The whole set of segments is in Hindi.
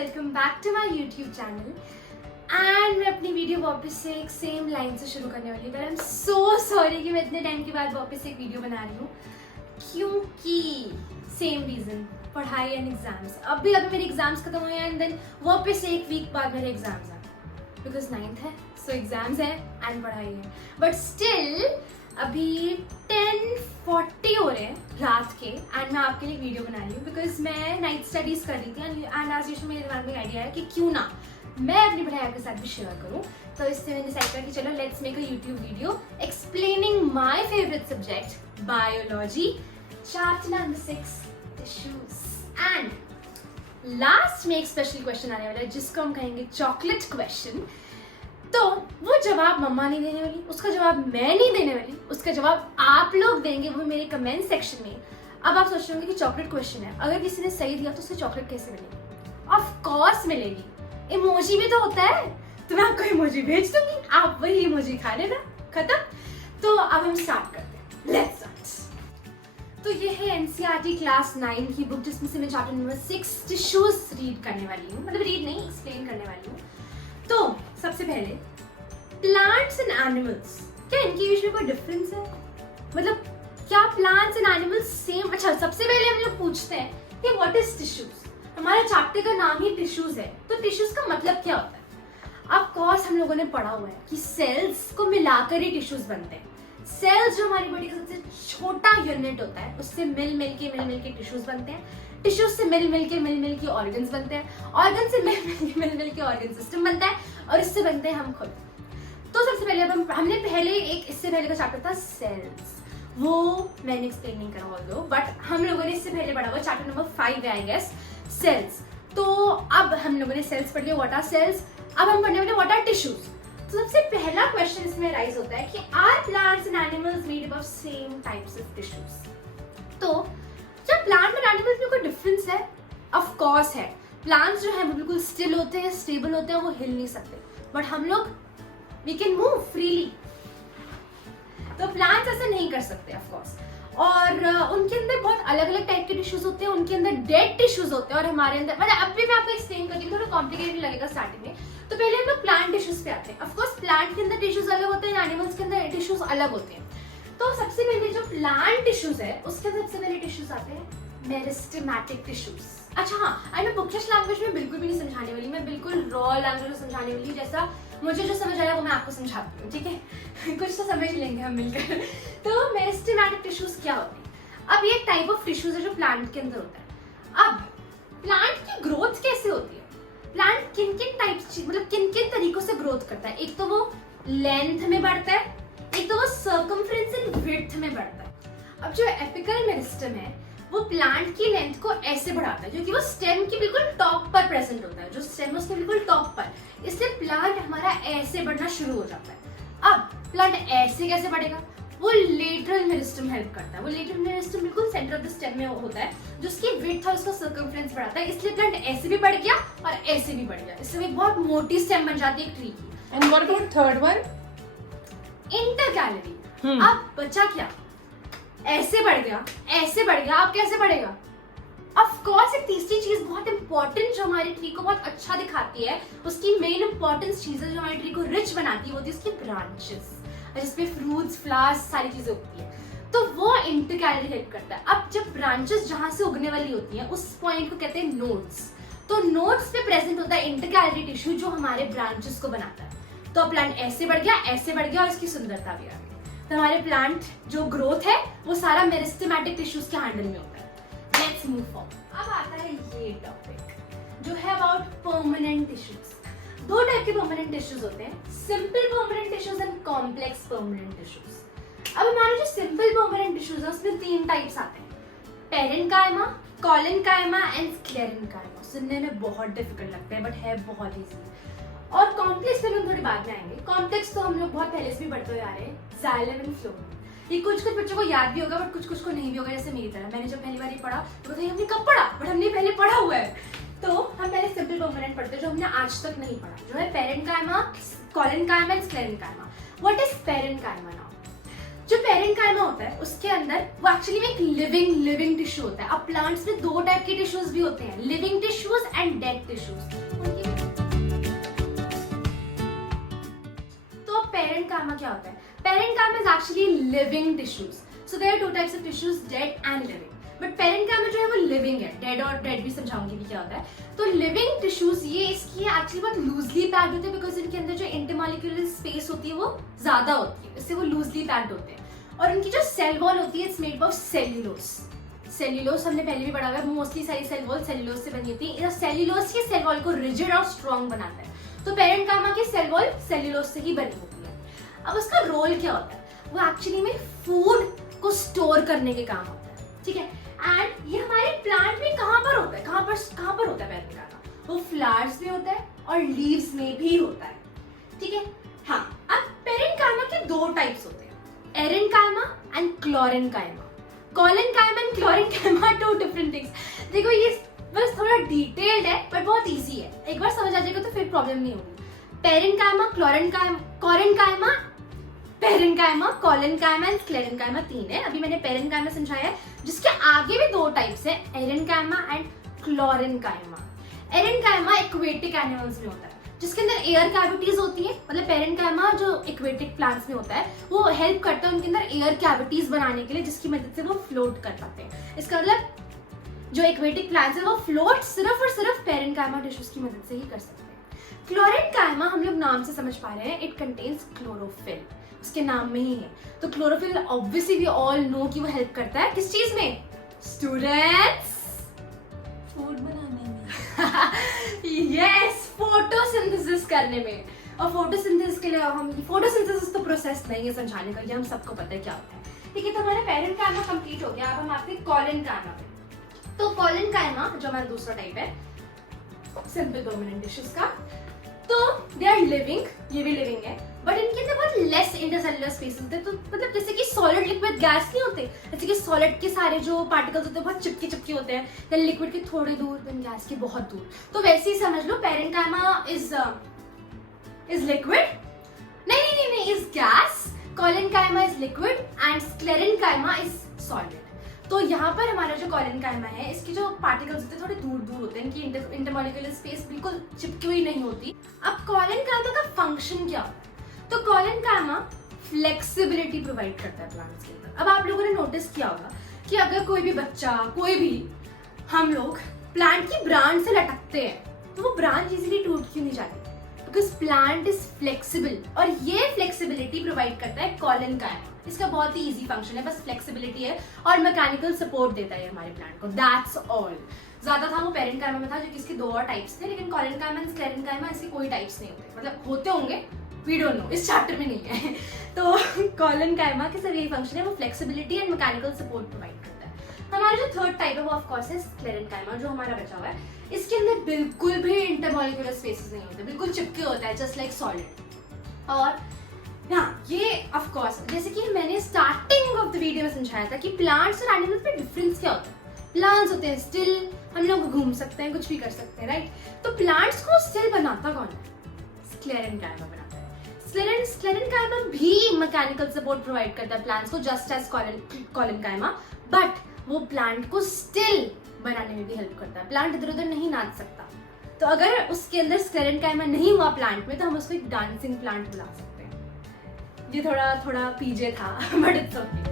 Welcome back to my YouTube channel. And मैं अपनी वीडियो वापस से एक सेम लाइन से शुरू करने वाली हूँ। आई एम सो सॉरी कि मैं इतने टाइम के बाद वापस से एक वीडियो बना रही हूँ, क्योंकि सेम रीज़न, पढ़ाई एंड एग्जाम्स। अभी मेरे एग्जाम्स खत्म हुए एंड देन वापस से एक वीक बाद मेरे एग्जाम्स आ गए, बिकॉज 9th है, सो एग्जाम्स है एंड पढ़ाई है। बट स्टिल अभी 10:40 हो रहे हैं रात के एंड मैं आपके लिए वीडियो बना रही हूँ बिकॉज मैं नाइट स्टडीज कर रही थी एंड आज यूजुअल मेरे दिमाग में आइडिया है कि क्यों ना मैं अपनी पढ़ाई आपके साथ भी शेयर करूँ। तो इससे मैंने डिसाइड किया कि चलो let's make a YouTube video explaining my favourite subject biology, chapter number 6 tissues. And last में एक स्पेशल क्वेश्चन आने वाला है जिसको हम कहेंगे चॉकलेट क्वेश्चन। तो वो जवाब मम्मा नहीं देने वाली, उसका जवाब मैं नहीं देने वाली, उसका जवाब आप लोग देंगे, वो मेरे कमेंट सेक्शन में। अब आप सोच रहे होंगे कि चॉकलेट क्वेश्चन है, अगर किसी ने सही दिया तो उसे चॉकलेट कैसे मिलेगी? ऑफ कोर्स मिलेगी, इमोजी भी तो होता है, तो मैं आपको इमोजी भेज दूंगी, आप वही इमोजी खा लेना, खत्म। तो अब हम स्टार्ट करते हैं, लेट्स स्टार्ट। तो ये है एनसीईआरटी क्लास 9 की बुक जिसमें से मैं चैप्टर नंबर 6 टिश्यूज रीड करने वाली हूँ, मतलब रीड नहीं, एक्सप्लेन करने वाली हूँ। तो सबसे पहले प्लांट्स एंड एनिमल्स, क्या इनके बीच में कोई डिफरेंस है? मतलब क्या प्लांट्स एंड एनिमल्स सेम? अच्छा, सबसे पहले हम लोग पूछते हैं कि व्हाट इज टिश्यूज। हमारे चैप्टर का नाम ही टिश्यूज है, तो टिश्यूज का मतलब क्या होता है? ऑफ कोर्स हम लोगों ने पढ़ा हुआ है कि सेल्स को मिलाकर ही टिश्यूज बनते हैं। सेल्स जो हमारी बॉडी का सबसे छोटा यूनिट होता है, उससे मिल मिल के टिश्यूज बनते हैं। टिश्यूज से मिल मिल के ऑर्गन्स बनते हैं। ऑर्गन से मिल मिल के ऑर्गन सिस्टम बनता है, और इससे बनते हैं हम खुद। तो सबसे पहले अब हमने पहले एक इससे पहले का चैप्टर था सेल्स, वो मैंने एक्सप्लेन नहीं करा ऑल्दो, बट हम लोगों ने इससे पहले पढ़ा हुआ चैप्टर नंबर 5 है आई गेस, सेल्स। तो अब हम लोगों ने सेल्स पढ़ लिया, व्हाट आर सेल्स। अब हम पढ़ने वाले व्हाट आर टिश्यूज। तो सबसे पहला क्वेश्चन इसमें राइज होता है कि are plants and animals made up of same types of tissues. तो क्या प्लांट और एनिमल्स में कोई डिफरेंस है? ऑफ कोर्स है। प्लांट्स जो है वो बिल्कुल स्टिल होते हैं, स्टेबल होते हैं, वो हिल नहीं सकते, बट हम लोग वी कैन मूव फ्रीली। तो प्लांट्स ऐसा नहीं कर सकते ऑफ कोर्स, और उनके अंदर बहुत अलग अलग टाइप के टिश्यूज होते हैं, उनके अंदर डेड टिश्यूज होते हैं, और हमारे अंदर, मतलब अब भी मैं आपको एक्सप्लेन कर रही हूँ, थोड़ा कॉम्प्लिकेटेड लगेगा स्टार्टिंग में। तो पहले हम लोग प्लांट टिश्यूज पे आते हैं। ऑफ कोर्स प्लांट के अंदर टिश्यूज अलग होते हैं, एनिमल्स के अंदर टिश्यूज अलग होते हैं। तो सबसे पहले जो प्लांट टिश्यूज है उसके अंदर सबसे पहले टिश्यूज आते हैं मेरिस्टेमेटिक टिश्यूज। अच्छा हाँ, आई मैं बुकिश लैंग्वेज में बिल्कुल भी नहीं समझाने वाली, मैं बिल्कुल रॉ लैंग्वेज में समझाने वाली, जैसा मुझे जो समझ आया वो मैं आपको समझाती हूँ, ठीक है? कुछ तो समझ लेंगे हम मिलकर। तो मेरिस्टेमेटिक टिश्यूज क्या होते हैं? अब ये टाइप ऑफ टिश्यूज है जो प्लांट के अंदर होता है। अब प्लांट की ग्रोथ कैसे होती है? प्लांट किन किन टाइप्स, मतलब किन किन तरीकों से ग्रोथ करता है? एक तो वो लेंथ में बढ़ता है, एक तो वो सर्कमफ्रेंस एंड विड्थ में बढ़ता है। अब जो एपिकल मेरिस्टेम है वो प्लांट की लेंथ को ऐसे बढ़ाता है, क्योंकि वो स्टेम की बिल्कुल टॉप पर प्रेजेंट होता है, जो स्टेम है उसके बिल्कुल टॉप पर, इसलिए प्लांट हमारा ऐसे बढ़ना शुरू हो जाता है। अब प्लांट ऐसे कैसे बढ़ेगा? वो लेटरल मेरिस्टेम हेल्प करता है। वो लेटरल मेरिस्टेम बिल्कुल सेंटर ऑफ द स्टेम में होता है, जो उसकी विड्थ और उसका सर्कमफ्रेंस बढ़ाता है, इसलिए प्लांट ऐसे भी बढ़ गया और ऐसे भी बढ़ गया, इससे एक बहुत मोटी स्टेम बन जाती है ट्री की। And what about third one? Intercalary. अब बचा क्या? ऐसे बढ़ गया, ऐसे बढ़ गया, अब कैसे बढ़ेगा? ऑफ कोर्स एक तीसरी चीज बहुत इंपॉर्टेंट जो हमारी ट्री को बहुत अच्छा दिखाती है, उसकी मेन इंपॉर्टेंस चीज है जो हमारी ट्री को रिच बनाती है, वो होती है उसकी ब्रांचेस, जिसपे फ्रूट्स, फ्लावर्स, सारी चीजें उगती है। तो वो इंटरकैलरी हेल्प करता है। अब जब ब्रांचेस जहां से उगने वाली होती हैं उस पॉइंट को कहते हैं नोड्स। तो नोड्स पे प्रेजेंट होता है इंटरकैलरी टिश्यू जो हमारे ब्रांचेस को बनाता है। तो प्लांट ऐसे बढ़ गया, ऐसे बढ़ गया, और इसकी सुंदरता भी आ गई। तो हमारे प्लांट जो ग्रोथ है वो सारा मेरिस्टेमेटिक टिश्यूज के हैंडल में होता है। Let's move forward. अब आता है ये टॉपिक जो है अबाउट परमानेंट टिश्यूज। दो टाइप के परमानेंट टिश्यूज होते हैं, simple permanent tissues and complex permanent tissues. अब हमारे जो सिंपल परमानेंट टिश्यूज है उसमें 3 टाइप्स आते हैं, पेरेन्काइमा, कोलेनकाइमा एंड स्क्लेरेन्काइमा। सुनने में बहुत डिफिकल्ट लगता है बट है बहुत इजी। और कॉम्प्लेक्स पे हम थोड़ी बाद में आएंगे। कॉम्प्लेक्स तो हम लोग बहुत पहले से भी पढ़ते हुए आ रहे हैं, जाइलम एंड फ्लोएम। ये कुछ कुछ बच्चों को याद भी होगा बट कुछ कुछ को नहीं भी होगा, जैसे मेरी तरह। मैंने जब पहली बार पढ़ा तो हमने कब पढ़ा, बट हमने पहले पढ़ा हुआ है। तो हम पहले सिंपल परमानेंट पढ़ते हैं जो हमने आज तक नहीं पढ़ा, जो है parenchyma, collenchyma and sclerenchyma. What is parenchyma now? जो पेरेन्काइमा होता है उसके अंदर वो एक्चुअली में एक लिविंग टिश्यू होता है। अब प्लांट्स में दो टाइप के टिश्यूज भी होते हैं, living tissues and dead tissues. तो पेरेन्काइमा क्या होता है? Parenchyma is actually living tissues. So there are two types of tissues, dead and living. But parenchyma जो है वो लिविंग है, डेड और डेड भी समझाऊंगी भी क्या होता है। तो लिविंग टिश्यूज ये इसकी एक्चुअली बहुत लूजली पैक्ड होते हैं, बिकॉज इनके अंदर जो इंटरमॉलिक्यूलर स्पेस होती है वो ज्यादा होती है, इससे वो लूजली पैक्ड होते हैं। और उनकी जो सेल वॉल होती है it's made of cellulose. Cellulose हमने पहले भी पढ़ा हुआ है, मोस्टली सारी सेल वॉल सेल्यूलोज से बनी होती है। सेल्यूलोज की सेल वॉल को रिजिड और स्ट्रॉन्ग बनाता है। तो पेरेन्काइमा की सेल वॉल सेल्यूलोज से ही बनी होती है। अब उसका रोल क्या होता है? वो एक्चुअली में फूड को स्टोर करने के काम होता है, ठीक है। एंड ये हमारे प्लांट में कहाँ पर होता है? कहाँ पर होता है पेरेन्काइमा? वो फ्लावर्स में होता है और लीव्स में भी होता है, ठीक है। हाँ, अब पेरेन्काइमा के दो टाइप्स होते हैं, aerenchyma and chlorenchyma. Collenchyma and chlorenchyma two different things. देखो ये बस थोड़ा डिटेल्ड है बट बहुत इजी है, एक बार समझ आ जाएगा तो फिर प्रॉब्लम नहीं होगी। पेरेन्काइमा, कॉलेन्काइमा, पेरेन्काइमा, कॉलेन्काइमा एंड स्क्लेरेन्काइमा तीन है। अभी मैंने पेरेन्काइमा समझाया है, जिसके आगे भी दो टाइप्स है, एरेन्काइमा एंड क्लोरेन्काइमा। एरेन्काइमा एक्वेटिक एनिमल्स में होता है, जिसके अंदर एयर कैविटीज होती है। मतलब पेरेन्काइमा जो एक्वेटिक प्लांट्स में होता है वो हेल्प करता है उनके अंदर एयर कैविटीज बनाने के लिए, जिसकी मदद से वो फ्लोट कर पाते हैं। इसका मतलब जो एक्वेटिक प्लांट्स है वो फ्लोट सिर्फ और सिर्फ पेरेन्काइमा टिश्यूज की मदद से ही कर सकते हैं। क्लोरेन्काइमा हम लोग नाम से समझ पा रहे हैं, इट कंटेन्स क्लोरोफिल, उसके नाम में ही है। तो chlorophyll obviously we all know कि वो हेल्प करता है किस चीज में स्टूडेंट्स? फूड बनाने में। यस, फोटोसिंथेसिस करने में। और फोटोसिंथेसिस के लिए हम फोटोसिंथेसिस तो प्रोसेस नहीं है समझाने का, ये हम सबको पता है क्या होता है, ठीक है। तो हमारा पेरेन्काइमा कंप्लीट हो गया। अब हम आते हैं कॉलेन्काइमा पे। तो कॉलेन्काइमा जो हमारा दूसरा टाइप है सिंपल परमानेंट टिश्यूज का, तो दे आर लिविंग, ये भी लिविंग है, बट इनके अंदर बहुत लेस इंटरसेलुलर स्पेस होते हैं। तो मतलब जैसे कि सॉलिड लिक्विड गैस नहीं होते, जैसे कि सॉलिड के सारे जो पार्टिकल्स होते हैं बहुत चिपके होते हैं, देन लिक्विड के थोड़े दूर, देन गैस के बहुत दूर। तो वैसे ही समझ लो पेरेन्काइमा इज लिक्विड, नहीं is gas, collenchyma is liquid and sclerenchyma is solid. तो यहाँ पर हमारा जो कॉलेन्काइमा है इसके जो पार्टिकल्स होते हैं थोड़े दूर होते हैं, इनकी इंटरमॉलिक्यूलर स्पेस बिल्कुल चिपकी हुई नहीं होती। अब कॉलेन्काइमा का फंक्शन क्या होता है? तो कॉलेन्काइमा फ्लेक्सिबिलिटी प्रोवाइड करता है प्लांट्स के अंदर। अब आप लोगों ने नोटिस किया होगा कि अगर कोई भी बच्चा, कोई भी हम लोग प्लांट की ब्रांच से लटकते हैं तो वो ब्रांच इजीली टूट क्यों नहीं जाती? बिकॉज प्लांट इज फ्लेक्सिबल, और ये फ्लेक्सिबिलिटी प्रोवाइड करता है कॉलेन्काइमा। इसका बहुत ही इजी फंक्शन है, बस फ्लेक्सिबिलिटी है और मैकेनिकल सपोर्ट देता है हमारे प्लांट को, दैट्स ऑल। ज्यादा था वो पेरेन्काइमा में था, जो किसके दो और टाइप्स थे, लेकिन कॉलेन्काइमा एंड स्क्लेरेन्काइमा इसके कोई टाइप्स नहीं होते, मतलब होते होंगे, वी डोंट नो, इस चैप्टर में नहीं है। तो कॉलेन्काइमा के सिर्फ यही फंक्शन है, वो flexibility and mechanical support provide करता है। हमारा जो थर्ड टाइप है वो ऑफ कोर्स है स्क्लेरेन्काइमा, जो हमारा बचा हुआ है। इसके अंदर बिल्कुल भी इंटरमॉलिक्यूलर स्पेसेस नहीं होते, बिल्कुल चिपके होता है, जस्ट लाइक सॉलिड। और हाँ, ये ऑफ कोर्स जैसे कि मैंने स्टार्टिंग ऑफ द वीडियो में समझाया था कि प्लांट्स और एनिमल्स में डिफरेंस क्या होता है। प्लांट्स होते हैं स्टिल, हम लोग घूम सकते हैं, कुछ भी कर सकते हैं, राइट। तो प्लांट्स को स्टिल बनाता कौन है? स्क्लेरेन्काइमा बनाता है। स्क्लेरेन्काइमा भी मैकेनिकल सपोर्ट प्रोवाइड करता है प्लांट्स को, जस्ट एज कॉलेन्काइमा, बट वो प्लांट को स्टिल बनाने में भी हेल्प करता है। प्लांट इधर उधर नहीं नाच सकता, तो अगर उसके अंदर स्क्लेरेन्काइमा नहीं हुआ प्लांट में तो हम उसको एक डांसिंग प्लांट बुला सकते हैं। ये थोड़ा पीजे था बट इट्स ओके।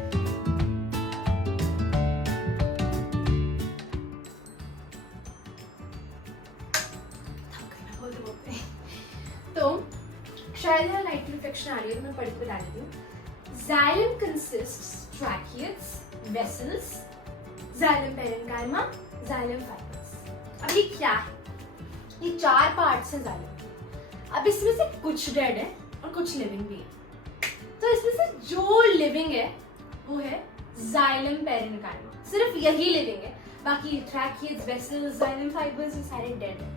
तो शायद यहाँ लाइट रिफ्लेक्शन आ रही है तो मैं पढ़ के बता देती हूँ। Xylem consists tracheids, vessels, xylem parenchyma, xylem fibers। अब ये क्या है? ये चार पार्ट्स है xylem। अब इसमें से कुछ डेड है और कुछ लिविंग भी है। तो इसमें से जो लिविंग है वो है xylem parenchyma, सिर्फ यही लिविंग है, बाकी tracheids, vessels, xylem fibers ये सारे डेड है।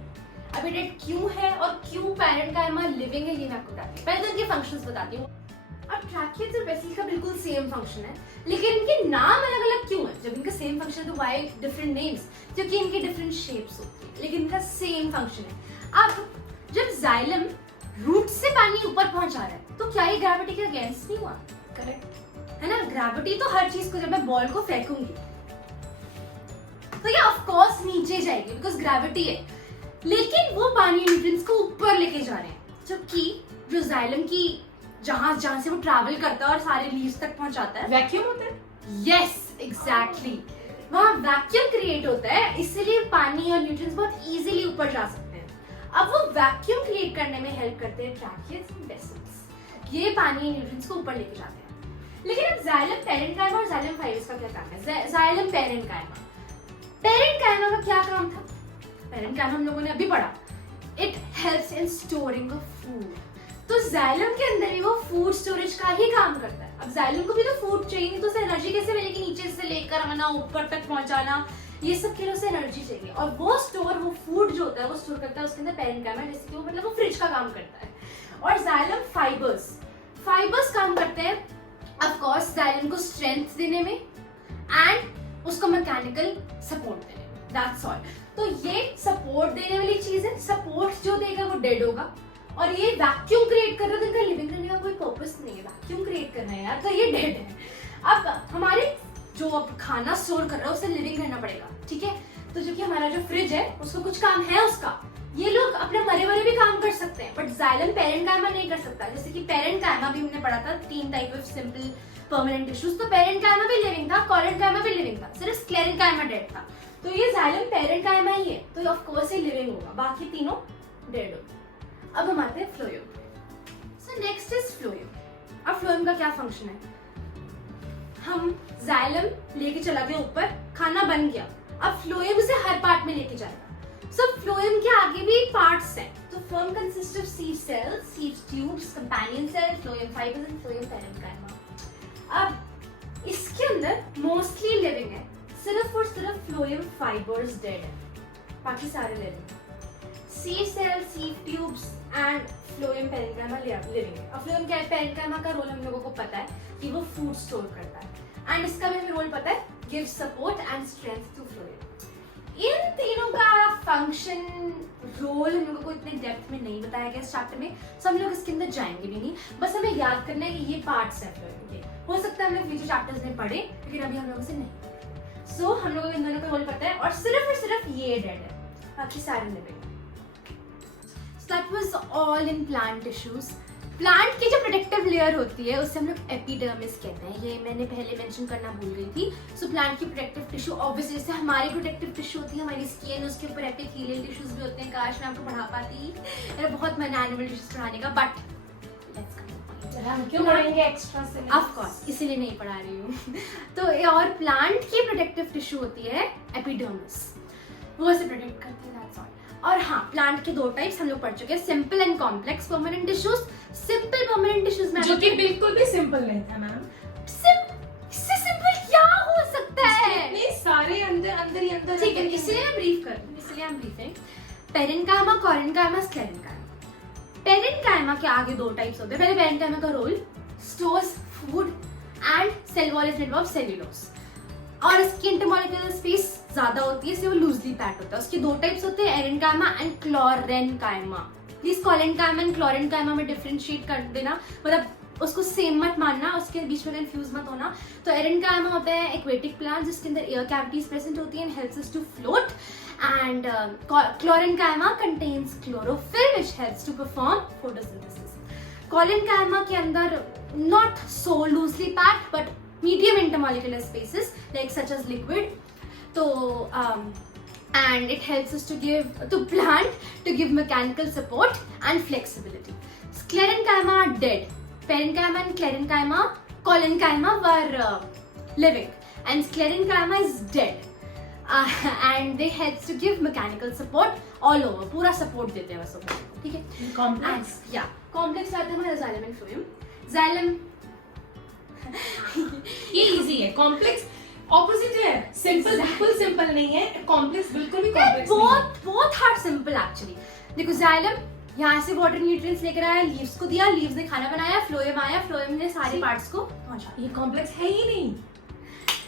अभी डेड क्यों है और क्यों पेरेन्काइमा लिविंग है ये मैं आपको बताती हूँ। पहले तो इनके फंक्शंस बताती हूँ। अब ट्रैकियड्स और वेसल का बिल्कुल सेम फंक्शन है, लेकिन इनके नाम अलग अलग क्यों है? जब इनका सेम फंक्शन है तो व्हाई डिफरेंट नेम्स? क्योंकि इनके डिफरेंट शेप्स होती है, लेकिन इनका सेम फंक्शन है। अब जब जाइलम रूट से पानी ऊपर पहुंचा रहा है तो क्या ये ग्रेविटी के अगेंस्ट नहीं हुआ? करेक्ट। है ना, ग्रेविटी तो हर चीज को, जब मैं बॉल को फेंकूंगी तो ये ऑफ कोर्स नीचे जाएगी बिकॉज ग्रेविटी है, लेकिन वो पानी न्यूट्रिएंट्स को ऊपर लेके जा रहे हैं, जबकि जो जाइलम की जहां जहां से वो ट्रैवल करता है और सारे लीव्स तक पहुंचाता है, वैक्यूम होता है। यस एग्जैक्टली, वहां वैक्यूम क्रिएट होता है, इसलिए पानी और न्यूट्रिएंट्स बहुत इजीली ऊपर जा सकते हैं। अब वो वैक्यूम क्रिएट करने में हेल्प करते हैं ट्रैकियड्स एंड वेसल्स, ये पानी और न्यूट्रिएंट्स को ऊपर लेके जाते हैं। लेकिन अब जाइलम पेरेन्काइमा और जाइलम फाइबर्स का क्या काम है? जाइलम पेरेन्काइमा, पेरेन्काइमा का क्या काम था? पेरेन्काइमा हम लोगों ने अभी पढ़ा, it helps in storing of food, तो जाइलम के अंदर ही वो फूड स्टोरेज का ही काम करता है। अब जाइलम को भी तो फूड चाहिए, तो उसे एनर्जी कैसे मिलेगी? नीचे से लेकर आना, ऊपर तक पहुंचाना, ये सब के लिए उसे एनर्जी चाहिए, और वो स्टोर, वो फूड जो होता है वो स्टोर करता है उसके अंदर पेरेन्काइमा, जैसे कि वो मतलब वो फ्रिज का काम करता है। और जाइलम फाइबर्स काम करते हैं ऑफ कोर्स जाइलम को स्ट्रेंथ देने में एंड उसको मैकेनिकल सपोर्ट देने में, दैट्स ऑल। तो ये सपोर्ट देने वाली चीज है, सपोर्ट जो देगा वो डेड होगा, और ये वैक्यूम क्रिएट कर रहा है, तो इनका लिविंग करने का कोई पर्पस नहीं है, वैक्यूम क्रिएट करना है यार, तो ये डेड है। अब हमारे जो अब खाना स्टोर कर रहा है उसे लिविंग करना पड़ेगा, ठीक है, तो जो कि हमारा जो फ्रिज है उसको कुछ काम है उसका, ये लोग अपने मरे मरे भी काम कर सकते हैं, बट जाइलम पेरेन्काइमा नहीं कर सकता। जैसे कि पेरेन्काइमा भी हमने पढ़ा था, 3 type of simple permanent tissues, तो पेरेन्काइमा भी लिविंग था, कोरेन्काइमा भी लिविंग था, सिर्फ स्क्लेरेन्काइमा डेड था, तो ये जाइलम पेरेन्काइमा ही है, तो ऑफ कोर्स ये लिविंग होगा, बाकी तीनों डेड होगा। अब हम आते हैं phloem. So next is phloem. अब फ्लोएम का क्या फंक्शन है? हम जाइलम लेके चला गया ऊपर, खाना बन गया, अब फ्लोएम उसे हर पार्ट में लेके जाएगा। सो फ्लोएम के आगे भी पार्ट्स हैं, तो phloem consist of sieve cells, sieve tubes, companion cell, phloem fibres and phloem parenchyma. अब इसके अंदर मोस्टली लिविंग है, सिर्फ और सिर्फ फ्लोएम फाइबर्स डेड है, बाकी सारे living. Sieve cell, sieve tubes and phloem parenchyma living है। अब फ्लोएम पेरेन्काइमा का रोल हम लोगों को पता है कि वो फूड स्टोर करता है, एंड इसका भी हमें रोल पता है, give support and strength to phloem. इन तीनों का फंक्शन, रोल हम लोगों को इतने डेप्थ में नहीं बताया गया इस चैप्टर में, सो हम लोग इसके अंदर जाएंगे भी नहीं, बस हमें याद करना है कि ये पार्ट्स है फ्लोएम के। हो सकता है हम लोग फ्यूचर चैप्टर्स में पढ़े, लेकिन अभी हम लोगों से नहीं। सो हम लोगों को इन दोनों का रोल पता है, और सिर्फ ये डेड है, बाकी सारे living. That was all in plant tissues. Plant की जो प्रोटेक्टिव लेयर होती है उसे हम लोग एपिडर्मिस कहते हैं, ये मैंने पहले मेंशन करना भूल गई थी। सो प्लांट की प्रोटेक्टिव टिश्यू ऑब्वियसली जैसे हमारी प्रोटेक्टिव टिश्यू होती है, हमारी स्किन, उसके ऊपर एपिथेलियल टिश्यूज भी होते हैं। काश मैं आपको पढ़ा पाती, मेरा बहुत मन है एनिमल टिश्यूज पढ़ाने का, बट लेट्स कम, हम क्यों पढ़ेंगे एक्स्ट्रा से? ऑफ कोर्स इसीलिए नहीं पढ़ा रही हूँ। तो और प्लांट की प्रोटेक्टिव टिश्यू होती है एपिडर्मिस, वो उसे प्रोटेक्ट करती है, दैट्स ऑल। और हाँ, प्लांट के 2 टाइप्स हम लोग पढ़ चुके हैं, simple and complex permanent tissues. Simple permanent tissues में, जो कि बिल्कुल भी सिंपल नहीं था मैम, इससे सिंपल क्या हो सकता है? इतने सारे अंदर ही अंदर। ठीक है, इसलिए मैं ब्रीफ कर दूं, इसलिए हम briefing. Parenchyma, collenchyma, sclerenchyma. Parenchyma के आगे 2 टाइप्स होते हैं। पहले पेरेन्काइमा का role, stores food and cell wall is made of cellulose, और इसकी इंटरमॉलिक्यूलर स्पेस ज्यादा होती है, इसलिए वो लूजली पैक्ड होता है। उसके 2 टाइप्स होते हैं, aerenchyma and क्लोरेन्काइमा। Please collenchyma and क्लोरेन्काइमा में डिफरेंशिएट कर देना, मतलब उसको सेम मत मानना, उसके बीच में कंफ्यूज मत होना। तो एरेन्काइमा होता है एक्वेटिक प्लांट जिसके अंदर एयर कैविटीज प्रेजेंट होती है and helps us to float, and chlorenchyma contains chlorophyll which helps to perform photosynthesis. Collenchyma के अंदर not so loosely packed but medium intermolecular spaces like such as liquid, so and it helps us to give mechanical support and flexibility. Sclerenchyma are dead, parenchyma and sclerenchyma, collenchyma were living, and sclerenchyma is dead, and they helps to give mechanical support all over, पूरा support देते हैं बस, ठीक है। कॉम्प्लेक्स, या कॉम्प्लेक्स आता है हमारा जाइलम एंड फ्लोएम। जाइलम ये इजी है, कॉम्प्लेक्स ऑपोजिट है, सिंपल बिल्कुल सिंपल नहीं है, कॉम्प्लेक्स बिल्कुल भी कॉम्प्लेक्स नहीं है। बहुत हार्ड सिंपल एक्चुअली। देखो जाइलम यहाँ से वाटर न्यूट्रिएंट्स लेकर आया, लीव्स को दिया, लीव्स ने खाना बनाया, फ्लोएम आया, फ्लोएम ने सारे पार्ट्स को पहुंचा। ये कॉम्प्लेक्स है ही नहीं।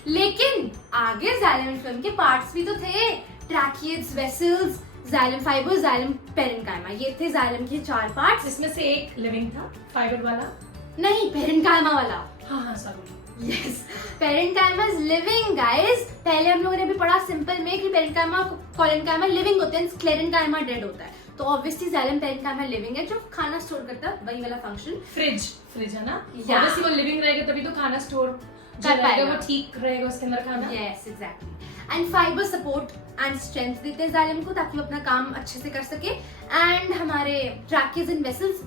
लेकिन आगे जाइलम एंड फ्लोएम के पार्ट्स भी तो थे, tracheids, vessels, xylem fibres, xylem parenchyma, ये थे जाइलम के 4 पार्ट्स, जिसमें से एक लिविंग था, फाइबर वाला नहीं पेरेन्काइमा वाला। हाँ sorry, Yes, parenchyma is living, guys. पहले हम लोगों ने भी पढ़ा सिंपल में कि parenchyma collenchyma living होते हैं, sclerenchyma dead होता है. तो obviously xylem parenchyma living है जो खाना स्टोर करता है, वही वाला फंक्शन. फ्रिज है ना? Yeah. Obviously वो लिविंग रहेगा तभी तो खाना स्टोर कर पाएगा, वो ठीक रहेगा उसके अंदर खाना. Yes, exactly. And fiber support and strength देते हैं xylem को ताकि वो अपना काम अच्छे से कर सके. And हमारे tracheas and vessels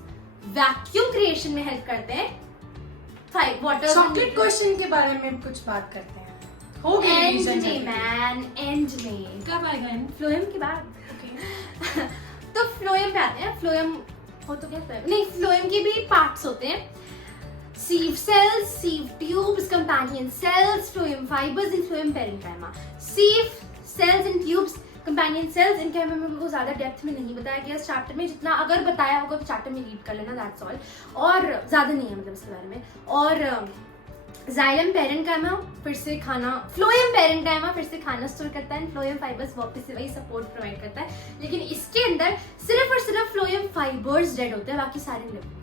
vacuum creation में हेल्प करते हैं. वाटर. चॉकलेट क्वेश्चन के बारे में कुछ बात करते हैं. हो गई एंड revision में चलती है. मैन, एंड में कब आएगा एंड? फ्लोएम के बाद. तो फ्लोएम पे आते हैं. फ्लोएम हो तो क्या फ्लोएम नहीं, फ्लोएम के भी पार्ट्स होते हैं. Sieve cells, sieve tubes, companion cells, phloem fibres and phloem parenchyma. Sieve cells and tubes, companion cells, इनके बारे में को ज्यादा डेप्थ में नहीं बताया गया इस चैप्टर में. जितना अगर बताया होगा तो चैप्टर में रीड कर लेना, दैट्स ऑल. और ज्यादा नहीं है मतलब इसके बारे में. और जाइलम पेरेंकाइमा फिर से खाना, फ्लोएम पेरेंकाइमा फिर से खाना स्टोर करता है. फ्लोएम फाइबर्स वापस से वही सपोर्ट प्रोवाइड करता है. लेकिन इसके अंदर सिर्फ और सिर्फ फ्लोएम फाइबर्स डेड होते हैं, बाकी सारे live.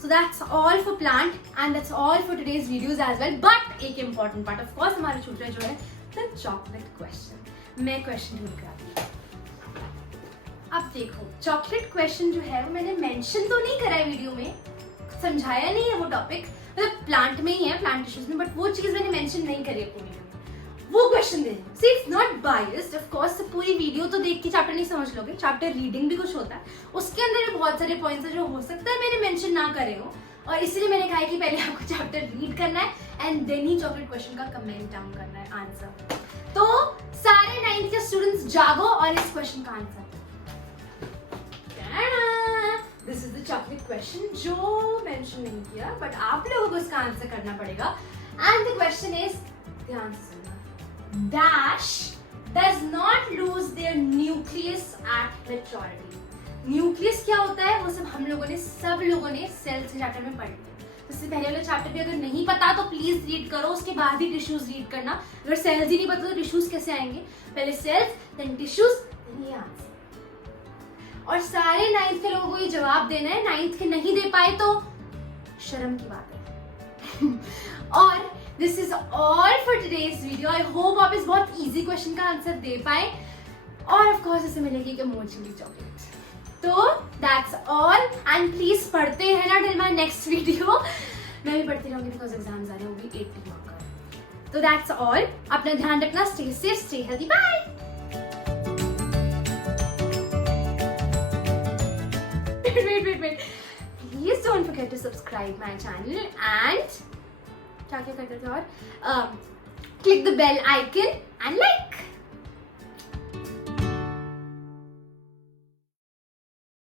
So that's all for plant and that's all for today's videos as well. But एक important part of course हमारा छूट रहा है जो है the chocolate question. मैं क्वेश्चन ढूंढ कर आती हूँ. अब देखो चॉकलेट क्वेश्चन जो है वो मैंने मेंशन तो नहीं करा है वीडियो में, समझाया नहीं है वो टॉपिक, मतलब प्लांट में ही है, प्लांट टिश्यूज में, बट वो चीज मैंने मेंशन नहीं करी है पूरी वीडियो में. वो क्वेश्चन दे रही. See it's not biased of course. पूरी वीडियो तो देख के चैप्टर नहीं समझ लोगे, चैप्टर रीडिंग भी कुछ होता है, उसके अंदर भी बहुत सारे पॉइंट्स है जो हो सकता है मैंने मेंशन ना करे हो. और इसलिए मैंने कहा है कि पहले आपको चैप्टर रीड करना है एंड देन ही चॉकलेट क्वेश्चन का कमेंट डाउन करना है आंसर. तो सारे 9th के स्टूडेंट्स जागो और इस क्वेश्चन का answer. This is the chocolate question जो मेंशन नहीं किया, बट आप लोगों को इसका आंसर करना पड़ेगा. एंड द क्वेश्चन इज, ध्यान से सुनना, dash does not lose their nucleus at maturity. Nucleus क्या होता है वो सब हम लोगों ने, सब लोगों ने सेल्स के चैप्टर में पढ़ लिया. इससे पहले वाला चैप्टर भी अगर नहीं पता तो प्लीज रीड करो, उसके बाद ही टिश्यूज रीड करना. अगर सेल्स ही नहीं पता तो टिश्यूज कैसे आएंगे? पहले सेल्स देन टिश्यूज देन ये आंसर. और सारे 9th के लोगों को ये जवाब देना है. 9th के नहीं दे पाए तो शर्म की बात है. और this is all for today's video. I hope आप इस बहुत इजी क्वेश्चन का आंसर दे पाए और ऑफ कोर्स इसे मिलेगी एक इमोशनली चॉकलेट. तो दैट्स ऑल एंड प्लीज पढ़ते रहना टिल माय नेक्स्ट वीडियो. मैं भी पढ़ती रहूंगी बिकॉज एग्जाम्स आ रहे हैं, वो भी 80 मार्क का. तो दैट्स ऑल. अपना ध्यान रखना. Stay safe, stay healthy. Bye. Wait. Please don't forget to subscribe my channel and क्या करते थे और click the bell icon and like.